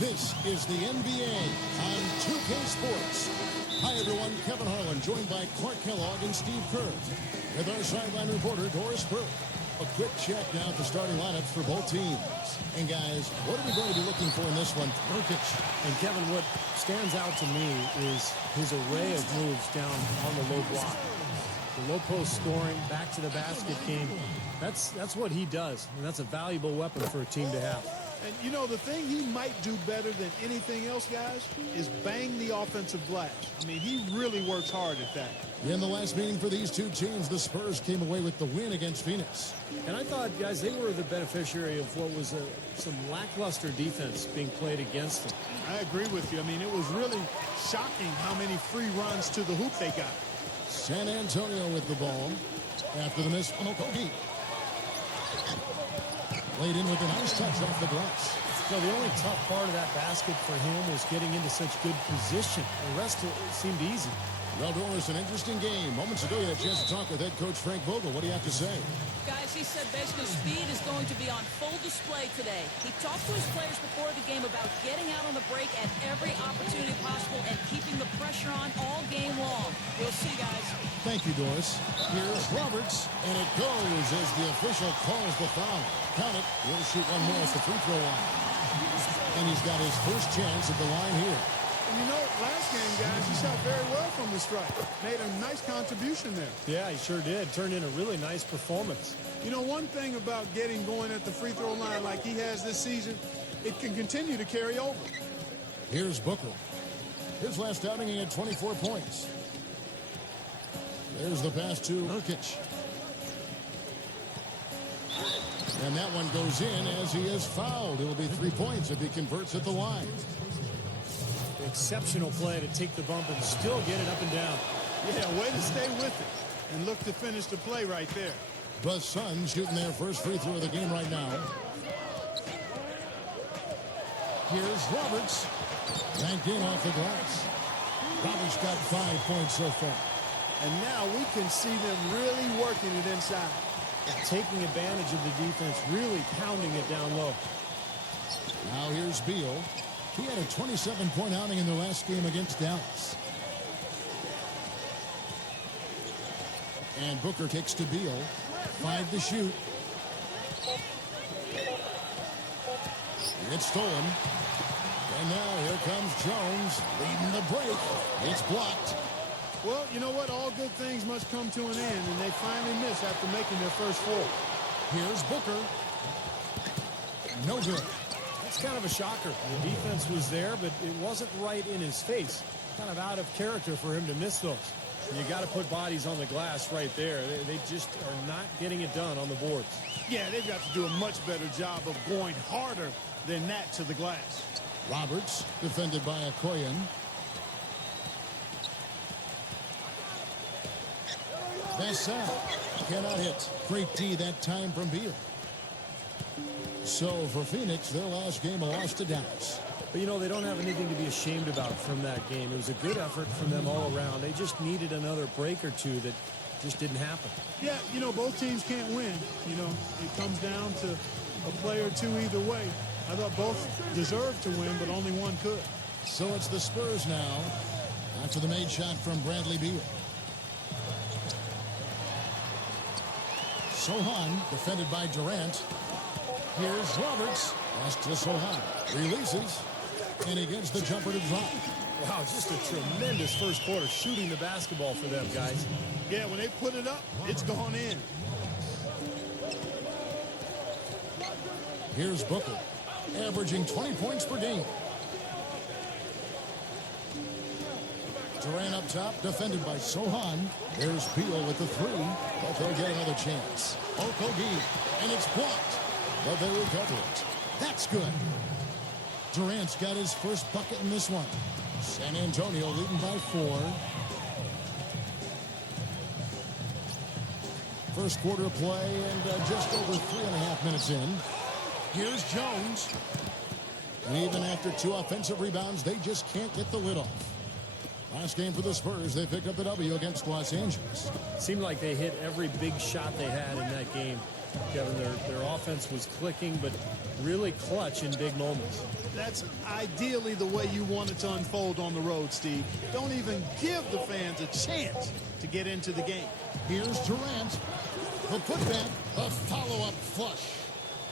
This is the NBA on 2K Sports. Hi, everyone. Kevin Harlan, joined by Clark Kellogg and Steve Kerr, with our sideline reporter, Doris Burke. A quick check now at the starting lineups for both teams. And, guys, what are we going to be looking for in this one? Nurkic. And, Kevin, what stands out to me is his array of moves down on the low block. The low post scoring, back to the basket game. That's what he does, and that's a valuable weapon for a team to have. And, you know, the thing he might do better than anything else, guys, is bang the offensive glass. I mean, he really works hard at that. In the last meeting for these two teams, the Spurs came away with the win against Phoenix. And I thought, guys, they were the beneficiary of what was some lackluster defense being played against them. I agree with you. I mean, it was really shocking how many free runs to the hoop they got. San Antonio with the ball after the miss from Okogie. Played in with a nice touch off the glass. So the only tough part of that basket for him was getting into such good position. The rest seemed easy. Well, Doris, an interesting game. Moments ago, you had a chance to talk with head coach Frank Vogel. What do you have to say? Guys, he said basically speed is going to be on full display today. He talked to his players before the game about getting out on the break at every opportunity possible and keeping the pressure on all game long. We'll see, guys. Thank you, Doris. Here's Roberts, and it goes as the official calls the foul. Count it. He'll shoot one more at the free throw line. And he's got his first chance at the line here. And you know, last game, guys, he shot very well from the stripe. Made a nice contribution there. Yeah, he sure did. Turned in a really nice performance. You know, one thing about getting going at the free throw line like he has this season, it can continue to carry over. Here's Booker. His last outing, he had 24 points. There's the pass to Nurkic. And that one goes in as he is fouled. It'll be 3 points if he converts at the line. Exceptional play to take the bump and still get it up and down. Yeah, way to stay with it and look to finish the play right there. The Suns shooting their first free throw of the game right now. Here's Roberts. Banked in off the glass. Roberts got 5 points so far. And now we can see them really working it inside. Taking advantage of the defense, really pounding it down low. Now here's Beal. He had a 27-point outing in the last game against Dallas. And Booker kicks to Beal. 5 to shoot. It's stolen. And now here comes Jones leading the break. It's blocked. Well, you know what? All good things must come to an end, and they finally miss after making their first four. Here's Booker. No good. That's kind of a shocker. The defense was there, but it wasn't right in his face. Kind of out of character for him to miss those. You got to put bodies on the glass right there. They just are not getting it done on the boards. Yeah, they've got to do a much better job of going harder than that to the glass. Roberts, defended by Okoye. Bessel cannot hit. Great D that time from Beal. So for Phoenix, their last game a loss to Dallas. But, you know, they don't have anything to be ashamed about from that game. It was a good effort from them all around. They just needed another break or two that just didn't happen. Yeah, you know, both teams can't win. You know, it comes down to a play or two either way. I thought both deserved to win, but only one could. So it's the Spurs now after the made shot from Bradley Beal. Sohan, defended by Durant. Here's Roberts. Pass to Sohan. Releases. And he gets the jumper to drop. Wow, just a tremendous first quarter shooting the basketball for them, guys. Yeah, when they put it up, it's gone in. Here's Booker, averaging 20 points per game. Durant up top, defended by Sohan. There's Beal with the three, but they'll get another chance. Okogie, and it's blocked, but they recover it. That's good. Durant's got his first bucket in this one. San Antonio leading by 4. First quarter play and just over 3.5 minutes in. Here's Jones. And even after 2 offensive rebounds, they just can't get the lid off. Last game for the Spurs, they picked up the W against Los Angeles. Seemed like they hit every big shot they had in that game. Kevin, their offense was clicking, but really clutch in big moments. That's ideally the way you want it to unfold on the road, Steve. Don't even give the fans a chance to get into the game. Here's Durant. The putback, a follow-up flush.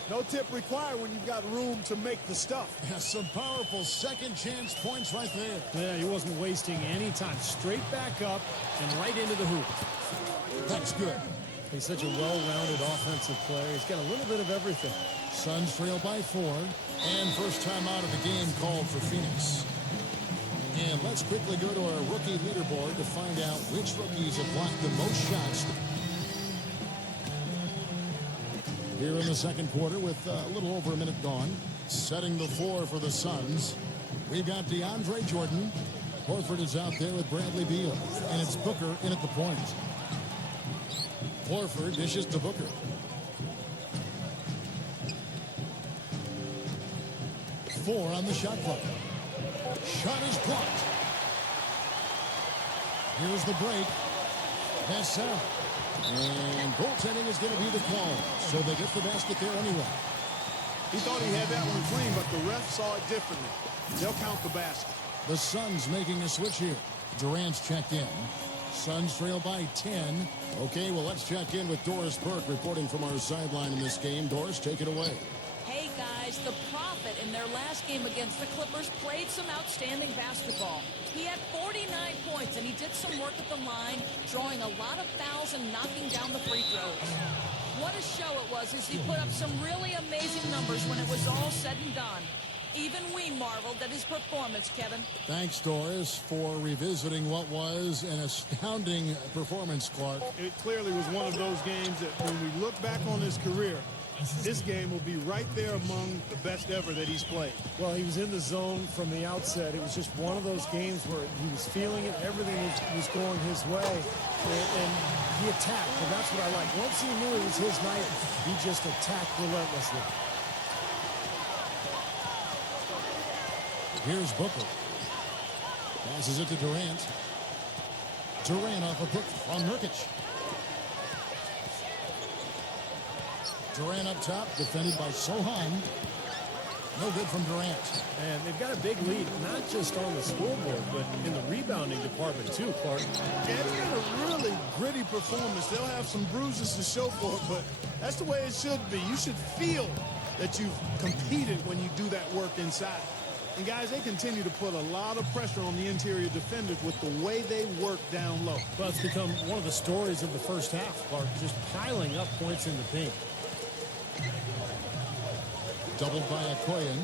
No tip required when you've got room to make the stuff. Yeah, some powerful second chance points right there. Yeah, he wasn't wasting any time. Straight back up and right into the hoop. That's good. He's such a well-rounded offensive player. He's got a little bit of everything. Suns trail by 4, and first time out of the game called for Phoenix. And let's quickly go to our rookie leaderboard to find out which rookies have blocked the most shots here in the second quarter with a little over a minute gone. Setting the floor for the Suns, we've got DeAndre Jordan. Horford is out there with Bradley Beal, and it's Booker in at the point. Horford dishes to Booker. Four on the shot clock. Shot is blocked. Here's the break. Pass out. And goaltending is going to be the call. So they get the basket there anyway. He thought he had that one clean, but the ref saw it differently. They'll count the basket. The Suns making a switch here. Durant's checked in. Suns trail by 10. Okay, well, let's check in with Doris Burke reporting from our sideline in this game. Doris, take it away. Hey, guys, the Prophet in their last game against the Clippers played some outstanding basketball. He had 49 points, and he did some work at the line, drawing a lot of fouls and knocking down the free throws. What a show it was as he put up some really amazing numbers when it was all said and done. Even we marveled at his performance, Kevin. Thanks, Doris, for revisiting what was an astounding performance, Clark. It clearly was one of those games that when we look back on his career, this game will be right there among the best ever that he's played. Well, he was in the zone from the outset. It was just one of those games where he was feeling it. Everything was going his way, and he attacked, and that's what I like. Once he knew it was his night, he just attacked relentlessly. Here's Booker. Passes it to Durant. Durant off a pick from Nurkic. Durant up top, defended by Sohan. No good from Durant. And they've got a big lead, not just on the scoreboard, but in the rebounding department too, Clark. Yeah, it's been a really gritty performance. They'll have some bruises to show for it, but that's the way it should be. You should feel that you've competed when you do that work inside. And, guys, they continue to put a lot of pressure on the interior defenders with the way they work down low. Well, it's become one of the stories of the first half, Clark, just piling up points in the paint. Doubled by Okoyen.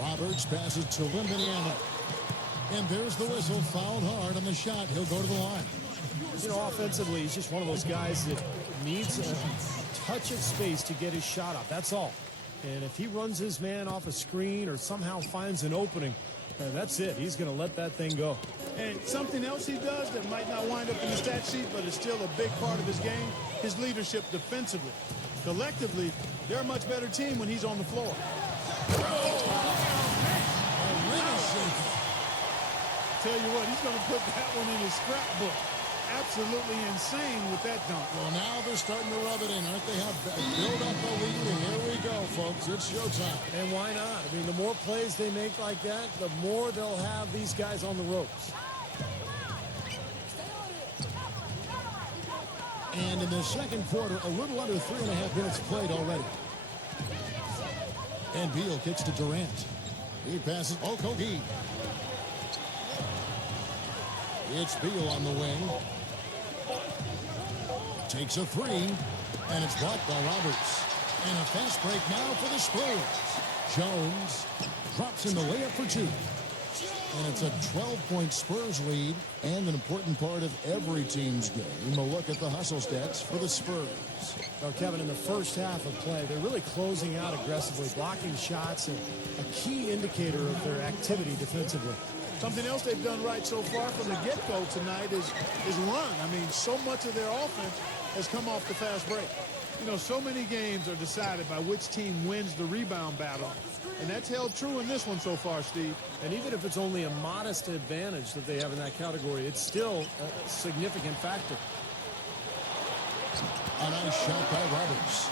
Roberts passes to Wembanyama. And there's the whistle. Fouled hard on the shot. He'll go to the line. You know, offensively, he's just one of those guys that needs a touch of space to get his shot up. That's all. And if he runs his man off a screen or somehow finds an opening, that's it. He's going to let that thing go. And something else he does that might not wind up in the stat sheet, but is still a big part of his game, his leadership defensively. Collectively, they're a much better team when he's on the floor. Tell you what, he's going to put that one in his scrapbook. Absolutely insane with that dunk. Well, now they're starting to rub it in, aren't they? Have build up a lead, and here we go, folks. It's showtime. And why not? I mean, the more plays they make like that, the more they'll have these guys on the ropes. And in the second quarter, a little under 3.5 minutes played already. And Beal kicks to Durant. He passes Okogie. It's Beal on the wing. Takes a three, and it's blocked by Roberts. And a fast break now for the Spurs. Jones drops in the layup for two. And it's a 12-point Spurs lead, and an important part of every team's game. A look at the hustle stats for the Spurs. Now, Kevin, in the first half of play, they're really closing out aggressively, blocking shots, and a key indicator of their activity defensively. Something else they've done right so far from the get-go tonight is run. I mean, so much of their offense has come off the fast break. You know, so many games are decided by which team wins the rebound battle. And that's held true in this one so far, Steve. And even if it's only a modest advantage that they have in that category, it's still a significant factor. A nice shot by Roberts.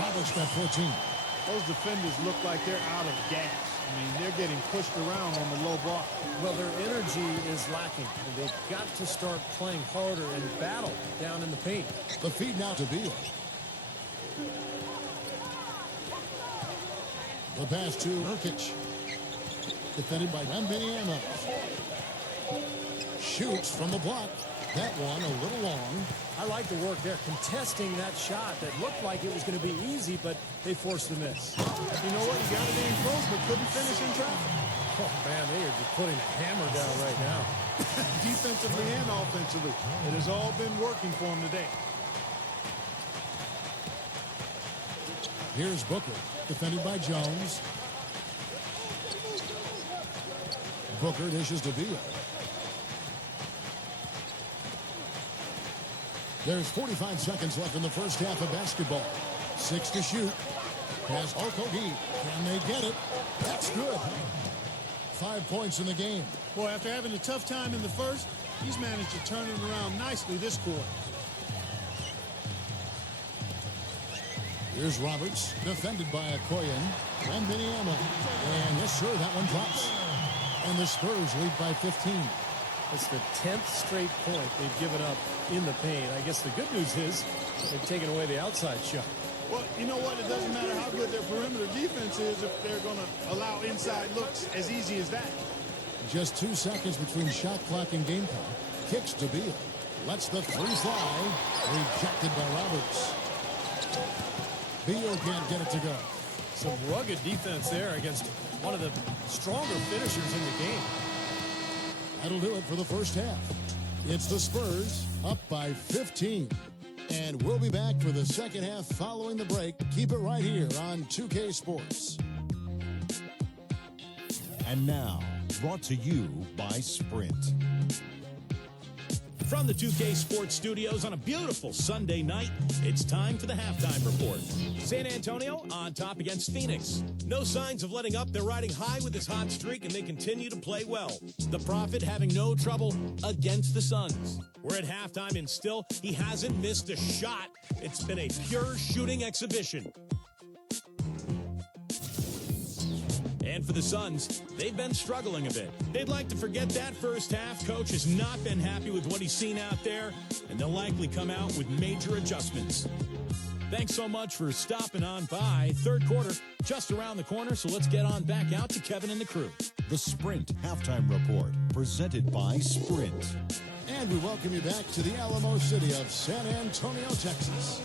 Roberts got 14. Those defenders look like they're out of gas. I mean, they're getting pushed around on the low block. Well, their energy is lacking. And they've got to start playing harder and battle down in the paint. The feed now to Beal. The pass to Nurkic. Defended by Wembanyama. Shoots from the block. That one a little long. I like the work there, contesting that shot that looked like it was going to be easy, but they forced the miss. You know what? He got it in close, but couldn't finish in traffic. Oh, man, they are just putting a hammer down right now. Defensively and offensively. It has all been working for him today. Here's Booker, defended by Jones. Booker dishes to Beal. There's 45 seconds left in the first half of basketball. 6 to shoot. Pass Okogie. Can they get it? That's good. 5 points in the game. Boy, after having a tough time in the first, he's managed to turn it around nicely this quarter. Here's Roberts, defended by Okoye and Wembanyama. And yes, sir, that one drops. And the Spurs lead by 15. It's the 10th straight point they've given up in the paint. I guess the good news is they've taken away the outside shot. Well, you know what? It doesn't matter how good their perimeter defense is if they're going to allow inside looks as easy as that. Just 2 seconds between shot clock and game clock. Kicks to Beal. Lets the three fly. Rejected by Roberts. Beal can't get it to go. Some rugged defense there against one of the stronger finishers in the game. That'll do it for the first half. It's the Spurs up by 15. And we'll be back for the second half following the break. Keep it right here on 2K Sports. And now, brought to you by Sprint. From the 2K Sports Studios on a beautiful Sunday night, it's time for the halftime report. San Antonio on top against Phoenix. No signs of letting up. They're riding high with this hot streak, and they continue to play well. The Prophet having no trouble against the Suns. We're at halftime, and still, he hasn't missed a shot. It's been a pure shooting exhibition. And for the Suns, they've been struggling a bit. They'd like to forget that first half. Coach has not been happy with what he's seen out there, and they'll likely come out with major adjustments. Thanks so much for stopping on by. Third quarter just around the corner, so let's get on back out to Kevin and the crew. The Sprint Halftime Report, presented by Sprint. And we welcome you back to the Alamo City of San Antonio, Texas.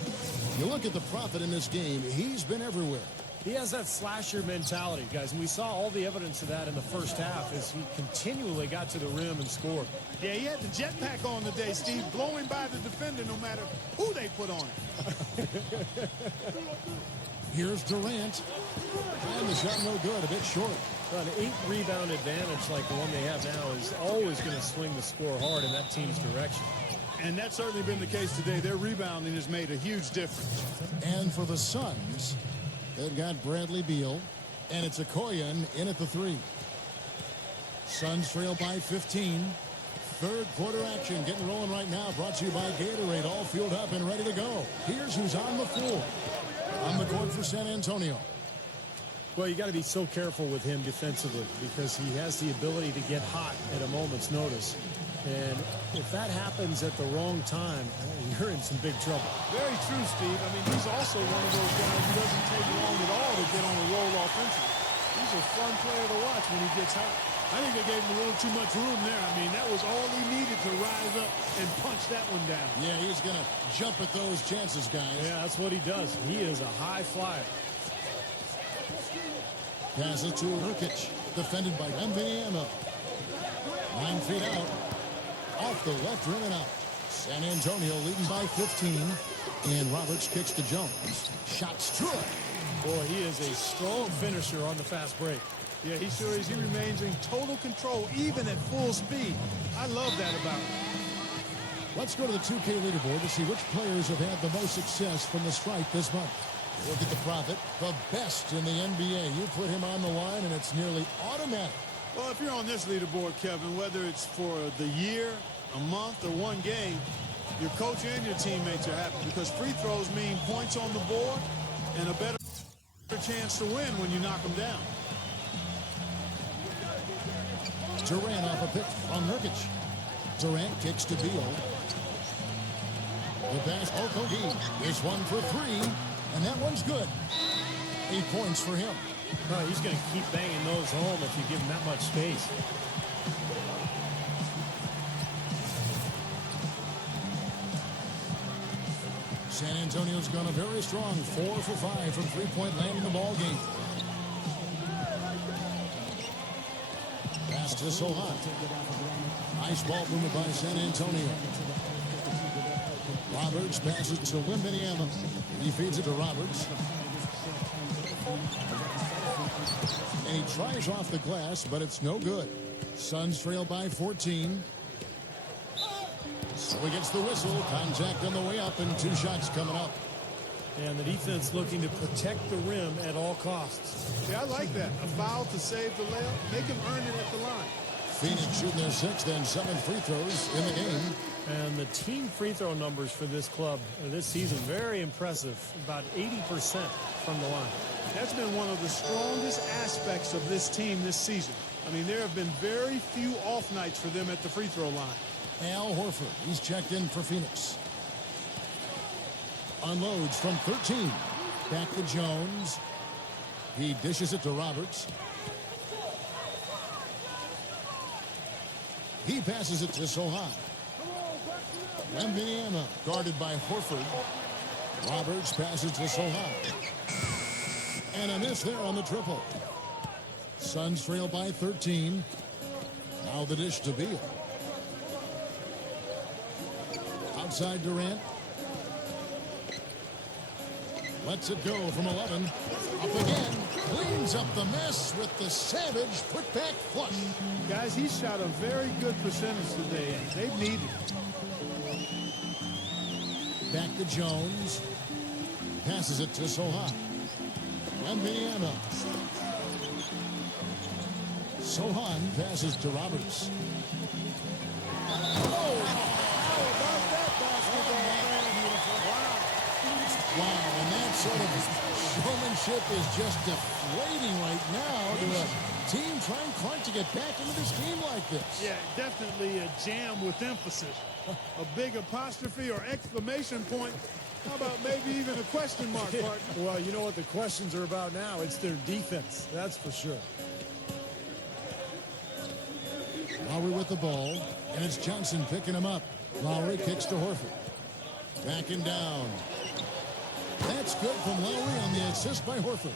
You look at the Prophet in this game, he's been everywhere. He has that slasher mentality, guys, and we saw all the evidence of that in the first half as he continually got to the rim and scored. Yeah, he had the jetpack on today, Steve, blowing by the defender no matter who they put on it. Here's Durant. And the shot no good, a bit short. An 8-rebound advantage like the one they have now is always going to swing the score hard in that team's direction. And that's certainly been the case today. Their rebounding has made a huge difference. And for the Suns, they've got Bradley Beal, and it's Okoye in at the 3. Suns trail by 15. Third quarter action getting rolling right now. Brought to you by Gatorade, all fueled up and ready to go. Here's who's on the floor. On the court for San Antonio. Well, you got to be so careful with him defensively because he has the ability to get hot at a moment's notice. And if that happens at the wrong time, you're in some big trouble. Very true, Steve. I mean, he's also one of those guys who doesn't take long at all to get on a roll offensively. He's a fun player to watch when he gets hot. I think they gave him a little too much room there. I mean, that was all he needed to rise up and punch that one down. Yeah, he's going to jump at those chances, guys. Yeah, that's what he does. He is a high flyer. Pass it to Nurkic, defended by Wembanyama. 9 feet out. Off the left rim and out. San Antonio leading by 15. And Roberts kicks to Jones. Shots true. Boy, he is a strong finisher on the fast break. Yeah, he sure is. He remains in total control, even at full speed. I love that about him. Let's go to the 2K leaderboard to see which players have had the most success from the stripe this month. Look at the Prophet, the best in the NBA. You put him on the line, and it's nearly automatic. Well, if you're on this leaderboard, Kevin, whether it's for the year, a month, or one game, Your coach and your teammates are happy because free throws mean points on the board and a better chance to win when you knock them down. Durant off a pick from Nurkic. Durant kicks to Beal. The pass, Okogie. This one for three, and that one's good. 8 points for him. No, he's going to keep banging those home if you give him that much space. San Antonio's gone a very strong 4 for 5 from three-point land in the ball game. Pass to Sohan. Nice ball movement by San Antonio. Roberts passes to Wembanyama. He feeds it to Roberts. And he tries off the glass, but it's no good. Suns trail by 14. So he gets the whistle. Contact on the way up, and 2 shots coming up. And the defense looking to protect the rim at all costs. Yeah, I like that. A foul to save the layup. Make him earn it at the line. Phoenix shooting their 6th and 7th free throws in the game. And the team free throw numbers for this club this season, very impressive. About 80% from the line. That's been one of the strongest aspects of this team this season. I mean, there have been very few off nights for them at the free throw line. Al Horford, he's checked in for Phoenix. Unloads from 13. Back to Jones. He dishes it to Roberts. He passes it to Sohan. Wembanyama guarded by Horford. Roberts passes to Sohan. And a miss there on the triple. Suns trail by 13. Now the dish to Beal. Outside Durant. Lets it go from 11. Up again. Cleans up the mess with the savage putback flush. Guys, he shot a very good percentage today, and they've needed it. Back to Jones. Passes it to Sohan. Wembanyama. Sohan passes to Roberts. Wow, and that sort of showmanship is just deflating right now to a team trying hard to get back into this game like this. Yeah, definitely a jam with emphasis. A big apostrophe or exclamation point. How about maybe even a question mark, partner? Well, you know what the questions are about now? It's their defense, that's for sure. Lowry with the ball, and it's Johnson picking him up. Lowry kicks to Horford. Backing down. That's good from Lowry on the assist by Horford.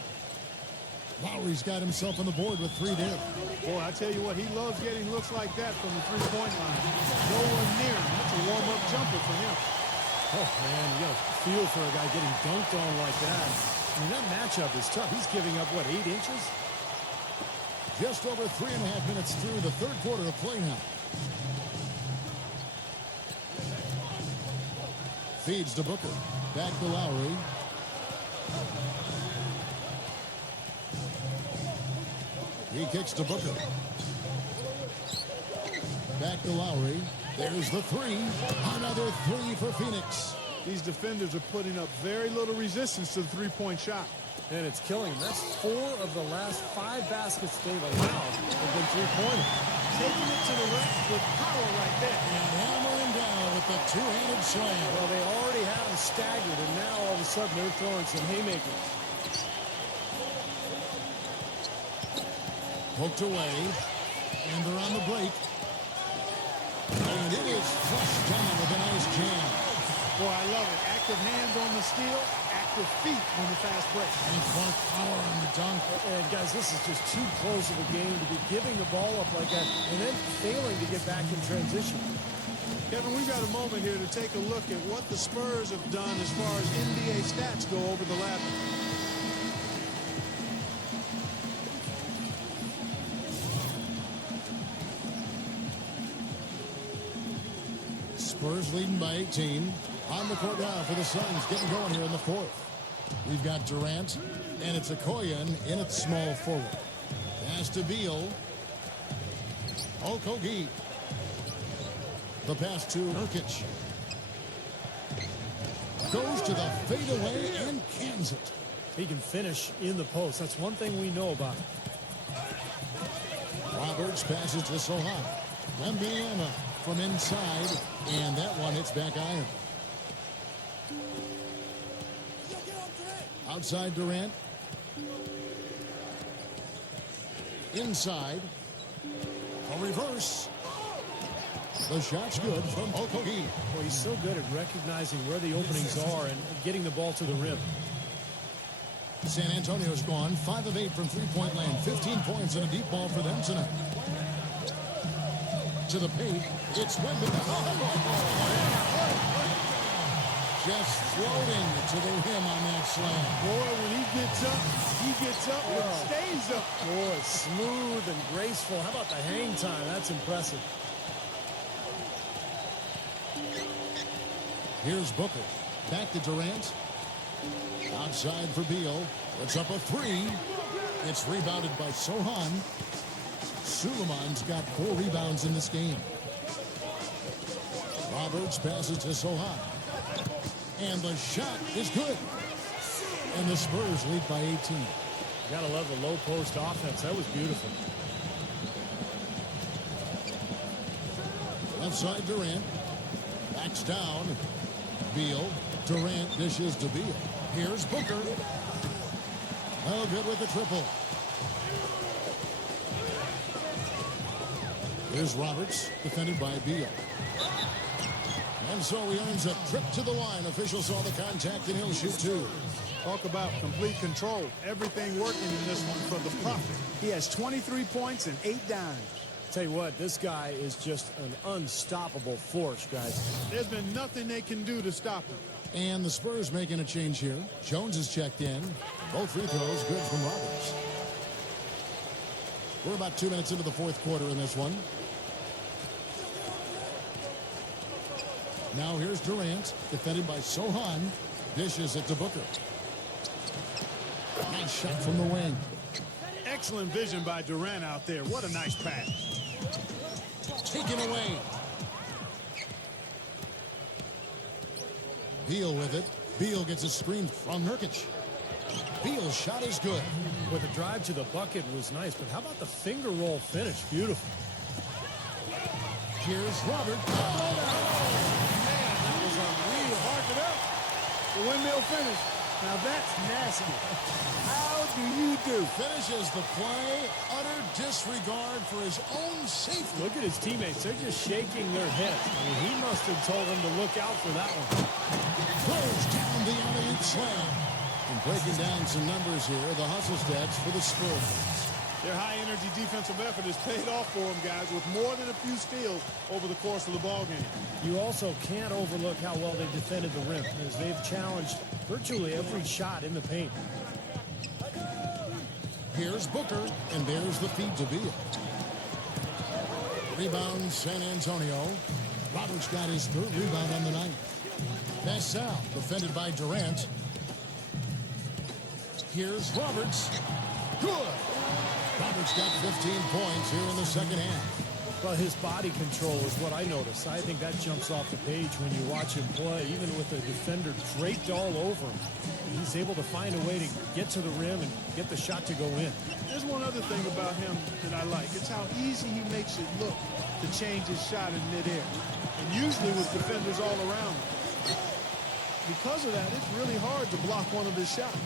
Lowry's got himself on the board with 3 down. Boy, I tell you what, he loves getting looks like that from the three-point line. No one near him. That's a warm-up jumper for him. Oh, man, you got to feel for a guy getting dunked on like that. I mean, that matchup is tough. He's giving up, what, 8 inches? Just over 3.5 minutes through the third quarter of play now. Feeds to Booker. Back to Lowry. He kicks to Booker. Back to Lowry. There's the 3. Another 3 for Phoenix. These defenders are putting up very little resistance to the three-point shot. And it's killing him. That's 4 of the last 5 baskets they've allowed have been three-pointers. Taking it to the rack with power right there. And hammering down with the two-handed slam. Well, they already have him staggered, and now all of a sudden they're throwing some haymakers. Poked away. And they're on the break. And it is flushed down with a nice jam. Boy, I love it. Active hands on the steal, active feet on the fast break. And Clark power on the dunk. And guys, this is just too close of a game to be giving the ball up like that and then failing to get back in transition. Kevin, we've got a moment here to take a look at what the Spurs have done as far as NBA stats go over the last. Spurs leading by 18. On the court now for the Suns, getting going here in the fourth. We've got Durant, and it's Okoye in at small forward. Pass to Beal. Okogie. The pass to Nurkic. goes to the fadeaway and cans it. He can finish in the post. That's one thing we know about him. Roberts passes to Sohan. Wembanyama from inside, and that one hits back iron. Outside Durant. Inside. A reverse. The shot's good from Okogie. Well, he's so good at recognizing where the openings are and getting the ball to the rim. San Antonio's gone 5 of 8 from three-point land. 15 points and a deep ball for them tonight. To the paint. It's Wembanyama. Just floating to the rim on that slam. Boy, when he gets up and stays up. Boy, smooth and graceful. How about the hang time? That's impressive. Here's Booker. Back to Durant. Outside for Beal. It's up a three. It's rebounded by Sohan. Suleiman's got 4 rebounds in this game. Roberts passes to Sohan. And the shot is good. And the Spurs lead by 18. You gotta love the low post offense. That was beautiful. Outside Durant. Backs down. Beal. Durant dishes to Beal. Here's Booker. Well, good with the triple. Here's Roberts, defended by Beal. And so he earns a trip to the line. Officials saw the contact, and he'll shoot 2. Talk about complete control. Everything working in this one for the Prophet. He has 23 points and 8 dimes. Tell you what, this guy is just an unstoppable force, guys. There's been nothing they can do to stop him. And the Spurs making a change here. Jones is checked in. Both free throws good from Roberts. We're about 2 minutes into the fourth quarter in this one. Now here's Durant, defended by Sohan. Dishes it to Booker. Nice shot from the wing. Excellent vision by Durant out there. What a nice pass. Taken away. Beal with it. Beal gets a screen from Nurkic. Beal's shot is good. With the drive to the bucket was nice, but how about the finger roll finish? Beautiful. Here's Robert. That was unreal. Mark it up. The windmill finish. Now that's nasty. How do you do? Finishes the play. Utter disregard for his own safety. Look at his teammates. They're just shaking their heads. I mean, he must have told them to look out for that one. Throws down the alley-oop slam. And breaking down some numbers here, the hustle stats for the Spurs. Their high-energy defensive effort has paid off for them, guys, with more than a few steals over the course of the ballgame. You also can't overlook how well they defended the rim, as they've challenged virtually every shot in the paint. Here's Booker, and there's the feed to Beal. Rebound, San Antonio. Roberts got his 3rd rebound on the night. Pass out, defended by Durant. Here's Roberts. Good. Roberts got 15 points here in the second half. Well, his body control is what I notice. I think that jumps off the page when you watch him play. Even with the defender draped all over him, he's able to find a way to get to the rim and get the shot to go in. There's one other thing about him that I like. It's how easy he makes it look to change his shot in midair. And usually with defenders all around him. Because of that, it's really hard to block one of his shots.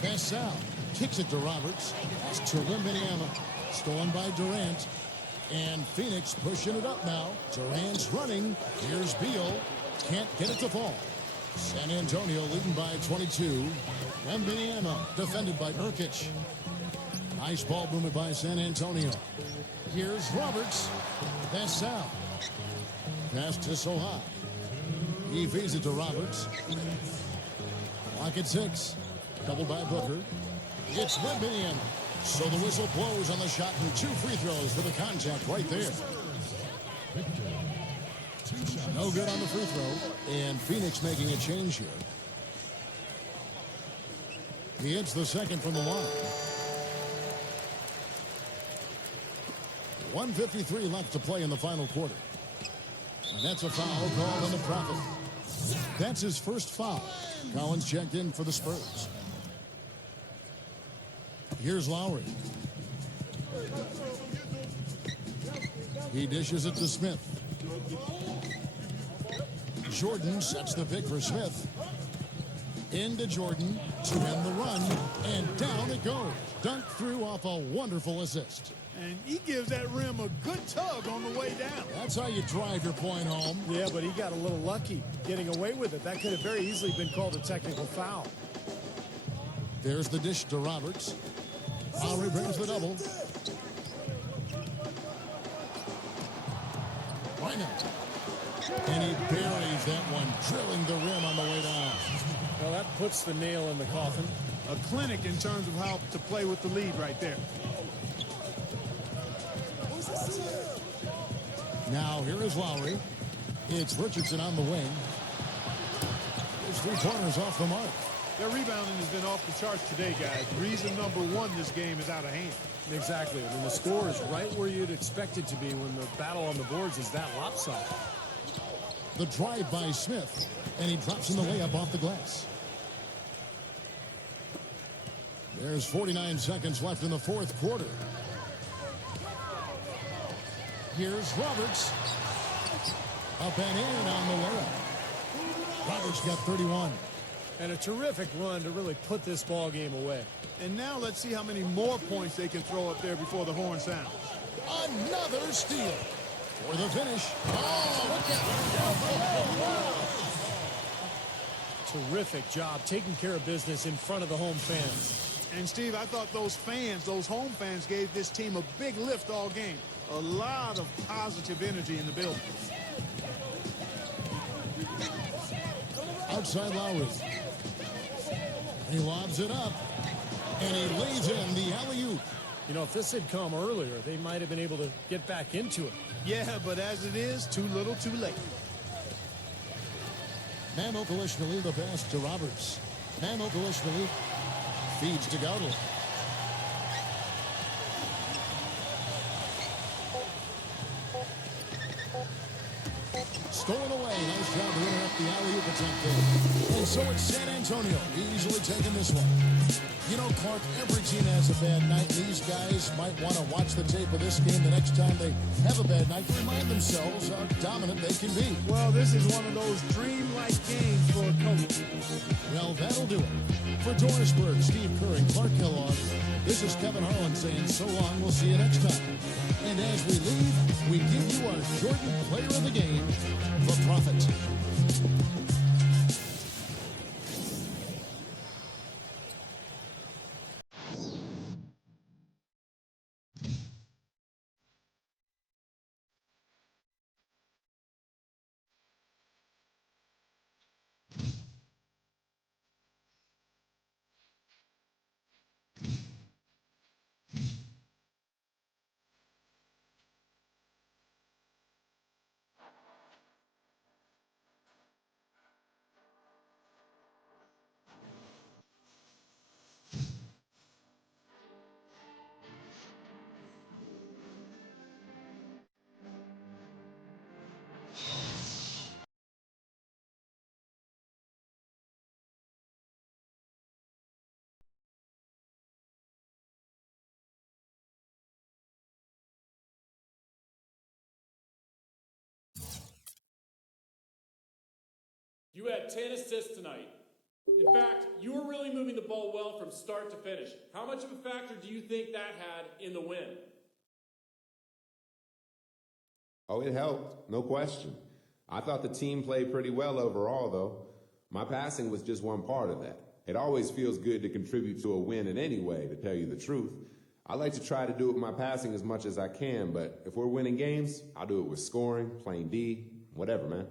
Pass out. Kicks it to Roberts. That's to Wembanyama. Stolen by Durant. And Phoenix pushing it up now. Durant's running. Here's Beal. Can't get it to fall. San Antonio leading by 22. Wembanyama defended by Nurkic. Nice ball movement by San Antonio. Here's Roberts. Pass out. Pass to Sohan. He feeds it to Roberts. Clock at 6. Double by Booker. It's Wembanyama. So the whistle blows on the shot and 2 free throws for the contact right there. No good on the free throw. And Phoenix making a change here. He hits the second from the line. 1:53 left to play in the final quarter. And that's a foul called on the Prophet. That's his first foul. Collins checked in for the Spurs. Here's Lowry. He dishes it to Smith. Jordan sets the pick for Smith. Into Jordan to end the run, and down it goes. Dunked through off a wonderful assist. And he gives that rim a good tug on the way down. That's how you drive your point home. Yeah, but he got a little lucky getting away with it. That could have very easily been called a technical foul. There's the dish to Roberts. Lowry brings the double. Why not? And he buries that one, drilling the rim on the way down. Well, that puts the nail in the coffin. A clinic in terms of how to play with the lead right there. Now here is Lowry. It's Richardson on the wing. His three-pointers off the mark. Their rebounding has been off the charts today, guys. Reason number one, this game is out of hand. Exactly. I mean, the score is right where you'd expect it to be when the battle on the boards is that lopsided. The drive by Smith, and he drops in the layup off the glass. There's 49 seconds left in the fourth quarter. Here's Roberts. Up and in on the layup. Roberts got 31. And a terrific run to really put this ball game away. And now let's see how many more points they can throw up there before the horn sounds. Another steal for the finish. Terrific job taking care of business in front of the home fans. And Steve, I thought those fans, those home fans, gave this team a big lift all game. A lot of positive energy in the building. Outside Lowry. He lobs it up. And he lays in the alley-oop. You know, if this had come earlier, they might have been able to get back into it. Yeah, but as it is, too little, too late. Mackubex the pass to Roberts. Mackubex feeds to Gaudet. Stolen away. Nice job to interrupt the alley-oop attempt there. And so it's San Antonio easily taking this one. You know, Clark, every team has a bad night. These guys might want to watch the tape of this game the next time they have a bad night to remind themselves how dominant they can be. Well, this is one of those dream-like games for a coach. Well, that'll do it. For Dorisburg, Steve Kerr, and Clark Kellogg, this is Kevin Harlan saying so long. We'll see you next time. And as we leave, we give you our Jordan Player of the Game, the Prophet. You had 10 assists tonight. In fact, you were really moving the ball well from start to finish. How much of a factor do you think that had in the win? Oh, it helped, no question. I thought the team played pretty well overall, though. My passing was just one part of that. It always feels good to contribute to a win in any way, to tell you the truth. I like to try to do it with my passing as much as I can, but if we're winning games, I'll do it with scoring, playing D, whatever, man.